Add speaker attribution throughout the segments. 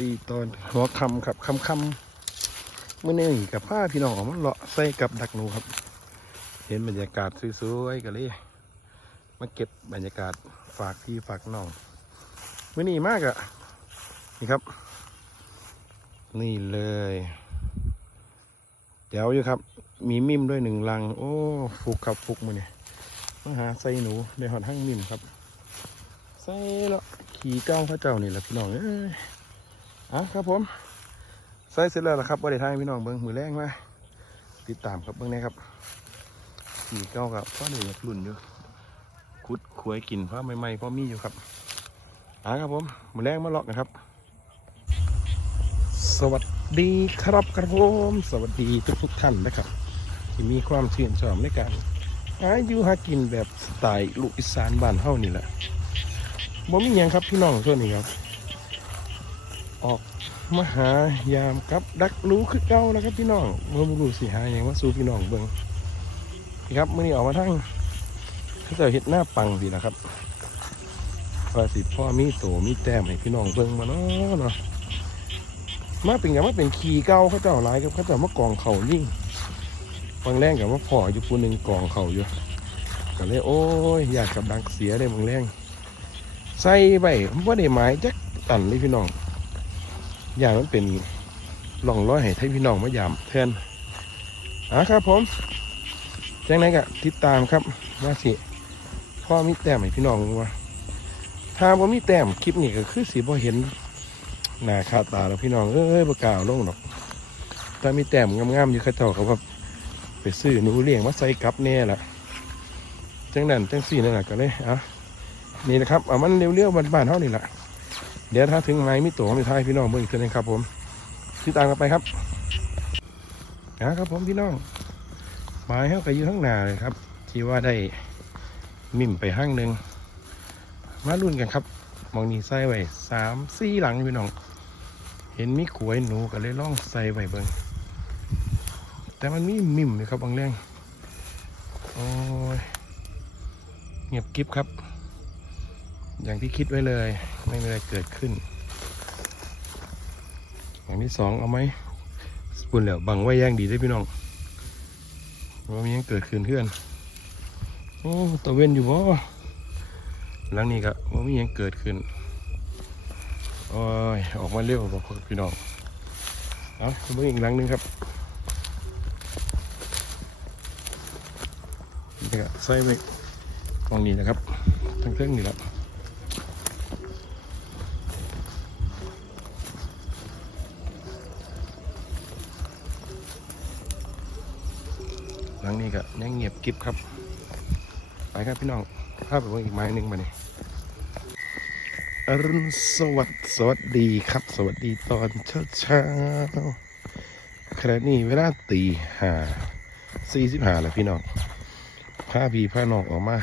Speaker 1: ดีตอนหัวคำครับคำคำเมื่อนี้กับผ้าพี่น้องมันเลาะใส่กับดักหนูครับ เห็นบรรยากาศสวยๆกันเลยมาเก็บบรรยากาศฝากพี่ฝากน้องเมื่อนี้มากอะนี่ครับ นี่เลยเดี๋ยวอยู่ครับ มีมิมด้วยหนึ่งลัง โอ้ฟุกครับฟุกมือนี่ยมาหาใส่หนูในหอดห้างมิมครับใส่แล้วขี่เก้าพระเจ้านี่แหละพี่น้องเอ้ย อะครับผมใส่เสร็จแล้วล่ะครับว่าได้ทายพี่น้องเบิ้งมือแรงมาติดตามครับเบิ้งนะครับขี่เก้ากับพ่อหนึ่งรุ่นอยู่คุดขวยกินเพราะใหม่ๆเพราะมีอยู่ครับอะครับผมมือแรงมาเลาะนะครับ สวัสดีครับครับผมสวัสดีทุกทุกท่านนะครับ ที่มีความชื่นชอบในการหายู่หากินแบบสไตล์ลูกอีสานบ้านเฮานี่แหละบ่มีหยังครับพี่น้องส่วนนี้ครับ ออกมาหายามกับดักรู้คือเก่าแล้วครับพี่น้องเมื่อบุรู้สิหาหยังว่าสู้พี่น้องเบิ่งนี่ครับมื่อนี้ออกมาทั้งเขาจะเห็ดหน้าปังสินะครับว่าสิพ่อมีโตมีแต้มให้พี่น้องเบิ่งมาเนาะเนาะมาเป็นอย่างว่าเป็นขี่เก่าเขาเจ้าหลายครับเขาเจ้ามากองเข่ายิ่งบางแรงกับว่าพ่ออยู่ปูหนึ่งกองเข่าอยู่ก็เลยโอ้ยอยากกับดักเสียเลยบางแรงใส่ไปว่าได้หมายจักตันเลยพี่น้อง ย่างมันเป็นล่องร้อยให้ให้พี่น้องมายามแทนอะครับผมแจังไหนกะติดตามครับว่าสิพ่อมีแต้มให้พี่น้องว่าถ้าบ่มีแต้มคลิปนี้ก็คือสิบ่เห็นหน้าคาตาแล้วพี่น้องเอ้ยบ่กาเอาลงหรอกถ้ามีแต้มงามๆอยู่ข้าเจ้าเขาว่าไปซื้อหนูเลี้ยงมาใส่กับแน่ละจังนั้นจังสี่นั่นแหละก็เลยอะนี่นะครับเอามันเร็วๆบ้านๆเท่านี่แหละ เดี๋ยวถ้าถึงไม้มิโตะมีท้ายพี่น้องเบิ่งอีกทีนึงครับผมติดตามกันไปครับนะครับผมพี่น้องไม้เฮาก็อยู่ข้างหน้าเลยครับ ที่ว่าได้มิ่มไปห้างหนึ่งมารุ่นกันครับมองนี่ใส่ไว้สามสี่หลังพี่น้อง เห็นมีขวยหนูก็เลยล่องใส่ไว้เบิ่งแต่มันมีมิ่มเลยครับบางเรื่องโอ้ยเงียบกริบครับ อย่างที่คิดไว้เลย ไม่มีอะไรเกิดขึ้น อย่างที่สองเอาไหมสปุ่นแล้วบังไว้อย่างดีได้พี่น้องว่ามียังเกิดขึ้นเพื่อนโอ้ตะเวนอยู่บ่หลังนี้ก็ว่ามียังเกิดขึ้นโอ้ยออกมาเร็วบอกพี่น้องเอาไปเบิ่งอีกหลังหนึงครับนี่ก็ใส่ไว้ตรงนี้นะครับทั้งเครื่องนี่แหละ หลังนี้ก็ยังเงียบกิบครับ ไปครับพี่น้องภาพไปว่าอีกไม้หนึ่งมาเนี่ยอรุณสวัสดิ์สวัสดีครับ สวัสดีตอนเช้าเช้าขณะนี้เวลาตีห้าสี่สิบห้าแล้วพี่น้องพาพี่พานองออกมา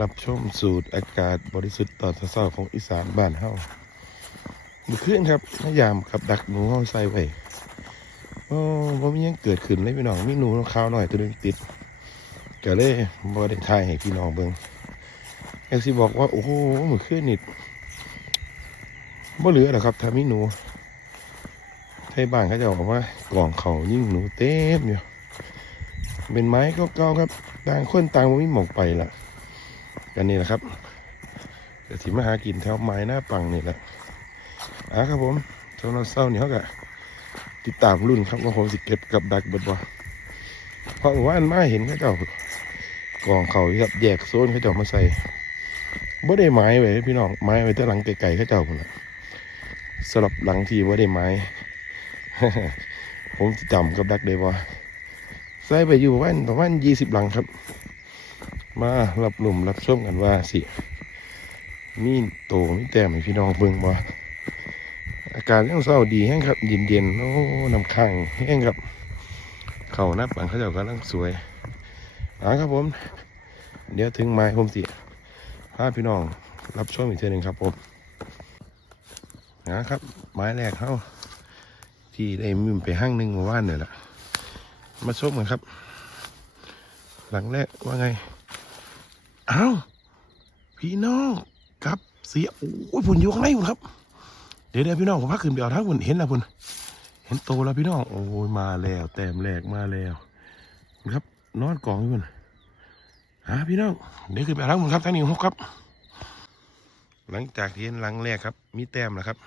Speaker 1: รับชมสูตรอากาศบริสุทธิ์ตอนเช้าของอีสานบ้านเฮาเมื่อคืนครับพยายามขับดักหนูเฮาใส่ไว้ โอ้บ่มียังเกิดขึ้นเลยพี่น้องมีหนูขาวหน่อยตัวหนึงติดก็เลยบ่ได้ถ่ายให้พี่น้องเบิ่งอยากสิบอกว่า โอ้โหเมื่อคืนนี่บ่เหลือหรอกครับถ้ามีหนูไทยบ้านเขาจะบอกว่ากล่องเขายิ่งหนูเต็มอยู่เป็นไม้ก็เก่าครับต่างคนต่างบ่มีหมองไปล่ะกันนี่แหละครับเดี๋ยวสิมาหากินแถวไม้หน้าปังนี่แหละอะครับผมสำหรับเศร้าเนี่ยเขาก็ ติดตามรุ่นครับว่าผมสิเก็บกับดักเบิดบ่เพราะว่าอันมาเห็นเขาเจ้ากองเขาอยู่ครับแยกโซนเขาเจ้ามาใส่บ่ได้ไม้ไว้พี่น้องไม้ไว้แต่หลังไกลๆเขาเจ้าพุ่นน่ะสำหรับหลังที่บ่ได้ไม้ ผมจำกับดักได้บ่ใส่ไปอยู่ประมาณประมาณยี่สิบหลังครับ มารับหลุมรับชมกันว่าสิมีโตมีแต้มให้พี่น้องเบิ่งบ่ อากาศยังเศร้าดีแห้งครับ เย็นเย็นโอ้น้ำข้างแห้งครับ เขาหน้าปังเขาเจ้ากำลังสวยอ่าครับผม เดี๋ยวถึงไม้ผมสิพาพี่น้องรับชมอีกเทีหนึ่งครับผมนะครับ ไม้แรกเขาที่ได้มิมไปห้างหนึ่งเมาว่านเนี่ยแหละมาชมกันครับ หลังแรกว่าไงอ้าวพี่น้องกับเสียโอ้ยผุนอยู่ข้างในอยู่ครับ เดี๋ยวเดี๋ยวพี่น้องผมพักขึ้นไปเอาทั้งคนเห็นแล้วคุณเห็นโตแล้วพี่น้องโอ้ยมาแล้ว แต้มแรกมาแล้วครับ นอนกองอยู่คุณฮะพี่น้องเดี๋ยวขึ้นไปเอาทั้งคนครับทั้งนี้หกครับ หลังจากที่เห็นหลังแรกครับ มีแต้มแล้วครับ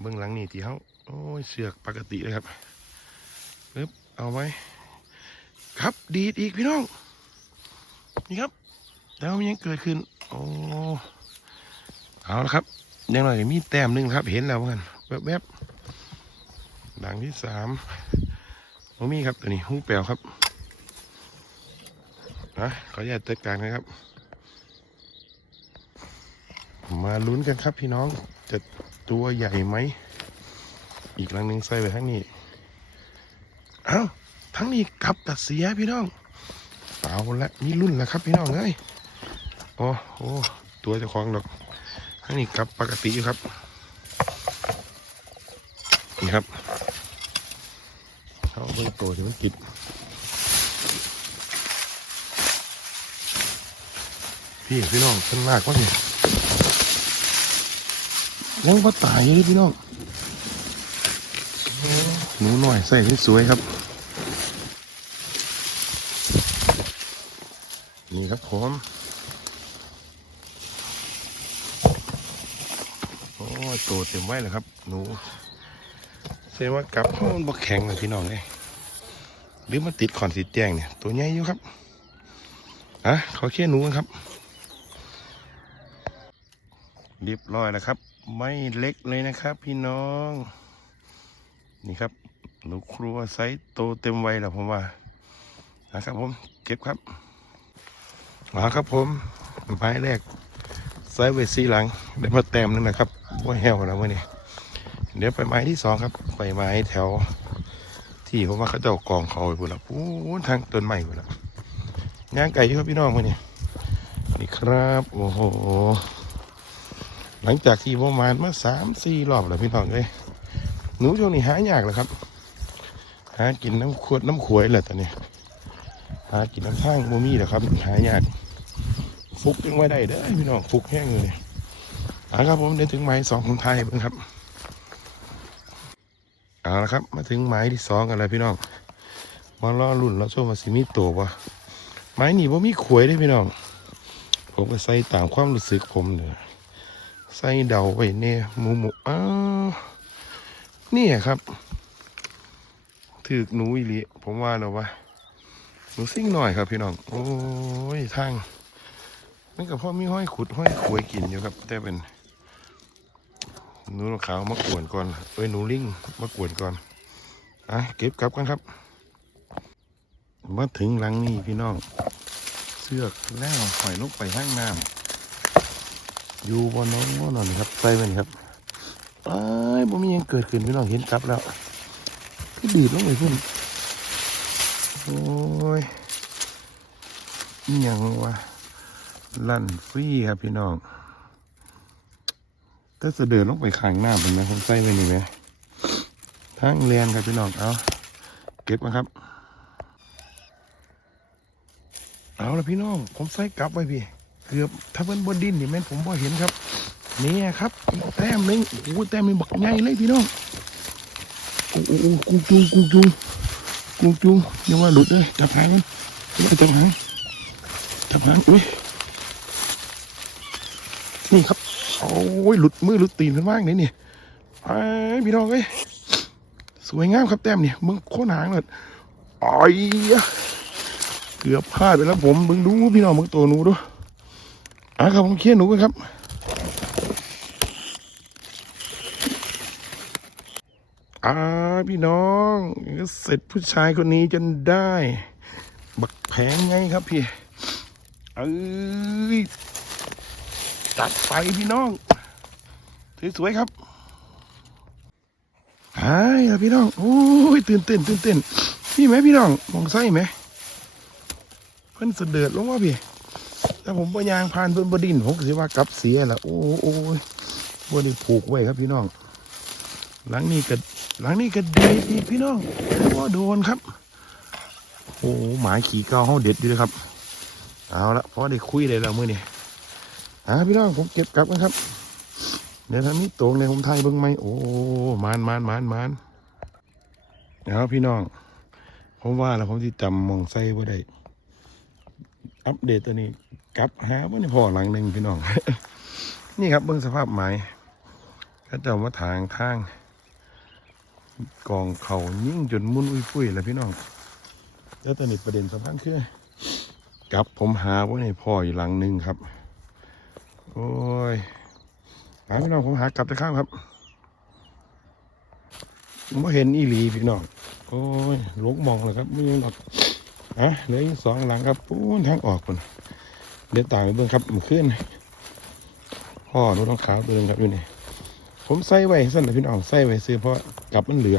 Speaker 1: เบื้องหลังนี่ที่เขาโอ้ยเสือกปกติเลยครับปึ๊บเอาไว้ครับดีดอีกพี่น้องนี่ครับแล้วมันยังเกิดขึ้น โอ้เอาละครับ ยังหน่อยมีแต้มหนึ่งครับ เห็นแล้วกันแวบๆดังที่สามโอ้มีครับตัวนี้หูแปลวครับนะขออนุญาตจัดกลารนะครับ มาลุ้นกันครับพี่น้องจะตัวใหญ่ไหม อีกลังหนึ่งใส่ไปทั้งนี้ เอ้า ทั้งนี้กลับตัดเสียพี่น้องเอาละมีรุ่นแล้วครับพี่น้องเอ้ยโอ้โหตัวเจ้าของดอก นี้กลับปกติอยู่ครับ นี่ครับเขาเบิ่งตัวที่มันกิดพี่พี่น้องขึ้นมากว่าเนี่ยยังว่าตายเลยพี่น้องหนูหน่อยใส่สวยครับ นี่ครับผม โอ้ยโตเต็มไว้เลยครับ หนูเซว่ากลับพราะมันบกแข็งเลยพี่น้องเลยหรือมันติดขอนสีแดงเนี่ย ตัวใหญ่อยู่ครับอะขอเคี่ยหนูกันครับเรียบร้อยแล้วครับ ไม่เล็กเลยนะครับ พี่น้อง นี่ครับ หนูครัวไซส์โตเต็มวัยแล้วผมว่านะครับผมเก็บครับมาครับผมไม้แรก ไซส์เวทซีหลังได้มาแต้มนึงนะครับว่าแหวแล้วมื่อนี้เดี๋ยวไปไม้ที่สองครับ ไปไม้แถว ที่ผมว่าเขาเจ้ากองเขาไปพูดละพูนทางต้นใหม่พูดละย่างไก่อยู่ครับพี่น้องมื่อนี้นี่ครับ โอ้โหหลังจากที่ประมาณมาสามสี่รอบแล้วพี่น้องเลยหนูช่วงนี้หายากเลยครับ หากินน้ำขวดน้ำขวยแหละตอนนี้หากินน้ำทางโมมี่แหละครับหายาก ฟุกยังไม่ได้เด้อพี่น้องฟุกแห้งเลยเอาครับผมเดินถึงไม้สองของไทยเบิ่งครับเอาละครับ มาถึงไม้ที่สองกันแล้วพี่น้องมาล่อรุ่นแล้วช่วงมาสิมีตัววะไม้นี่ว่ามีขวยได้พี่น้อง ผมก็ใส่ตามความรู้สึกผมเนี่ยใส่เดาไว้เนี่ยหมูหมูอ้าวเนี่ยครับถือกหนูอีลีผมว่าแล้วว่าหนูซิ่งหน่อยครับพี่น้อง โอ้ยทาง นั่นกับพ่อมีห้อยขุดห้อยขวยกินอยู่ครับ แต่เป็นหนูขาวมากวนก่อนเอ้ยหนูลิงมากวนก่อนอะเก็บกลับกันครับมาถึงหลังนี้พี่น้อง เสือกแล้วหอยลกไปห้างน้ำอยู่บนน้องนอนครับใส่ไปนี่ครับไอ้ายบ่มียังเกิดขึ้นพี่น้องเห็นกลับแล้วก็ดีดลงไปขึ้นโอ้ยยังวะ ลั่นฟรีครับพี่น้องถ้าจะเดินลงไปข้างหน้าเป็นไหมผมใส่ไว้นี่ไหมทางเรียนครับพี่น้องเอาเก็บมาครับ เอาละพี่น้อง ผมใส่กลับไว้พี่ เกือบถ้าเป็นบนดินนี่แม่นผมพอเห็นครับนี่ครับแต้มหนึงโอ้แต้มมันบักใหญ่เลยพี่น้องโอ้โหกุ้งจุงกุ้งจุงกุ้งจุงอย่าว่าหลุดเลยจับหางมันจับหางจับหางอุ้ย นี่ครับ โอ้ยหลุดมือหลุดตีนขึ้นว่างเลยนี่ไอ้พี่น้องเอ้ยสวยงามครับแต้มเนี่ยมึงโคตรหางเลยไอ้ยะเกือบพลาดไปแล้วผมมึงดูพี่น้องมึงตัวหนูดูอะครับผมเคี่ยนหนูกันครับอ่าพี่น้องเสร็จผู้ชายคนนี้จนได้ บักแพงไงครับพี่เอ้ย จัดไปพี่น้อง สวยๆครับหายแล้วพี่น้อง โอ้ยตื่นเต้นตื่นเต้นพี่ไหมพี่น้องมองไส้ไหม เพิ่นเสด็จลงว่าพี่ถ้าผมปยางผ่านเพิ่นบดินผมก็สิว่ากลับเสียละโอ้โอ้ยบ่ได้ผูกไว้ครับพี่น้อง หลังนี้ก็หลังนี้ก็ดีอีพี่น้องว่าโดนครับ โอ้หมาขี่เก้าห้าเด็ดดีเลยครับ เอาละพอได้คุยเลยแล้วมือนี่ อ่าพี่น้องผมเก็บกลับนะครับ เดี๋ยวถ้ามีตรงในผมไทยเบิ่งไหมโอ้มานมานมานมานเอาพี่น้อง ผมว่าแล้วผมที่จำมองไส้บ่ได้อัปเดตตัวนี้กลับหาว่าในพ่อหลังหนึ่งพี่น้อง นี่ครับเบิ่งสภาพไม้เขาเจะมาทางทาง กองเขายิ่งจนมุนอุ้ยปุ้ยแล้วพี่น้องแล้วตอนนี้ประเด็นสำคัญคือกลับผมหาว่าในพ่ออยู่หลังหนึ่งครับ โอ้ยหาพี่น้องผมหากลับไปข้างครับผมบ่เห็นอีหลีพี่น้องโอ้ยลงมองเลยครับไม่ยังหรอกอะเหลืออีกสองหลังครับปูนทางออกคนเดี๋ยวตามไปเบิ่งครับมันขึ้นพ่อรถน้องขาวตัวหนึงครับอยู่นี่ผมใส่ไว้สั้นนะพี่น้องใส่ไว้ซื้อเพราะกลับมันเหลือ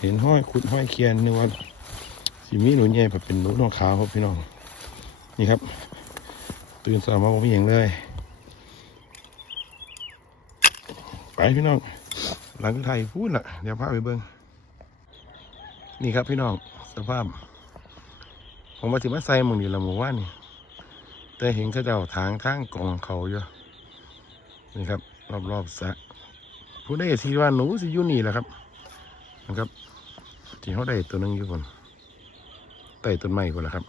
Speaker 1: เห็นห้อยขุดห้อยเคียนนี่ว่าสิมีหนูใหญ่แบบเป็นหนูน้องขาวครับพี่น้องนี่ครับ ตื่นสายมาผมไม่เห็นเลย ไป พี่น้อง หลังไทยพูดละเดี๋ยวพาไปเบิ้งนี่ครับพี่น้องสภาพ ผมมาถึงมาใส่หมึงนี่ละหมู่ว่านี่ แต่เห็นเขาเจ้าทางทางกองเขาอยู่นี่ครับ รอบๆสะผู้ได้ทีว่าหนูสิอยู่นี่แหละครับนะครับ ที่เขาได้ตัวนึงอยู่คนใต้ต้นไม้คนละครับ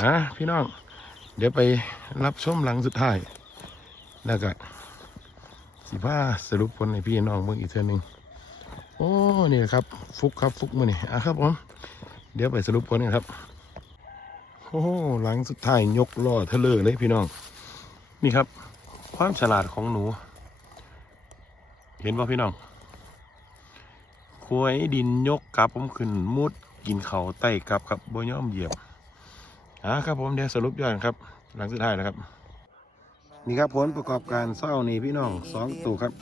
Speaker 1: อะพี่น้อง เดี๋ยวไปรับชมหลังสุดท้ายแล้วก็ สิผ้าสรุปผลให้พี่น้องเมื่ออีกเทื่อหนึงโอ้นี่แหละครับ ฟุกครับฟุกมือนี่อะครับผมเดี๋ยวไปสรุปผลกันครับโอ้หลังสุดท้ายยกล้อเทเลอร์เลยพี่น้อง นี่ครับ ความฉลาดของหนู เห็นป่ะพี่น้องควยดินยกกลับผมขึ้นมุดกินเขาไต่กลับครับบ่ย่อมเหยียบอะครับผมเดี๋ยวสรุปย้อนครับ หลังสุดท้ายนะครับ นี่ครับผลประกอบการเศร้านี่พี่น้องสองตัวครับ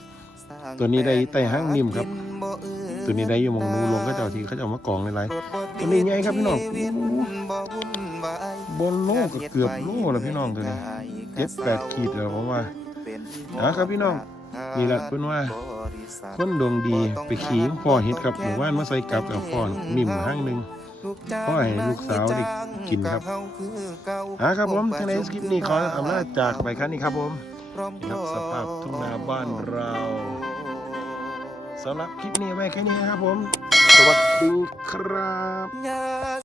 Speaker 1: ตัวนี้ได้ไต่ห้างนิ่มครับ ตัวนี้ได้อยู่หมองนูลงก็เจ้าทีเขาจะเอามากองหลายๆตัวนี้ใหญ่ครับพี่น้องบนโลก็เกือบโลแล้วพี่น้องตัวนี้เจ็ดแปดขีดแล้วผมว่าอะครับพี่น้องนี่แหละเพิ่นว่า คนดวงดีไปขี่พ่อเฮ็ดครับหมู่บ้านมาใส่กับกับพ่อนิ่มห้างหนึ่ง พ่อให้ลูกสาวได้กินครับอะครับผมในคลิปนี้ขออำนาจจากไปครั้งนี้ครับผมนี่ครับสภาพทุ่งนาบ้านเราสำหรับคลิปนี้ไว้แค่นี้ครับผม สวัสดีครับ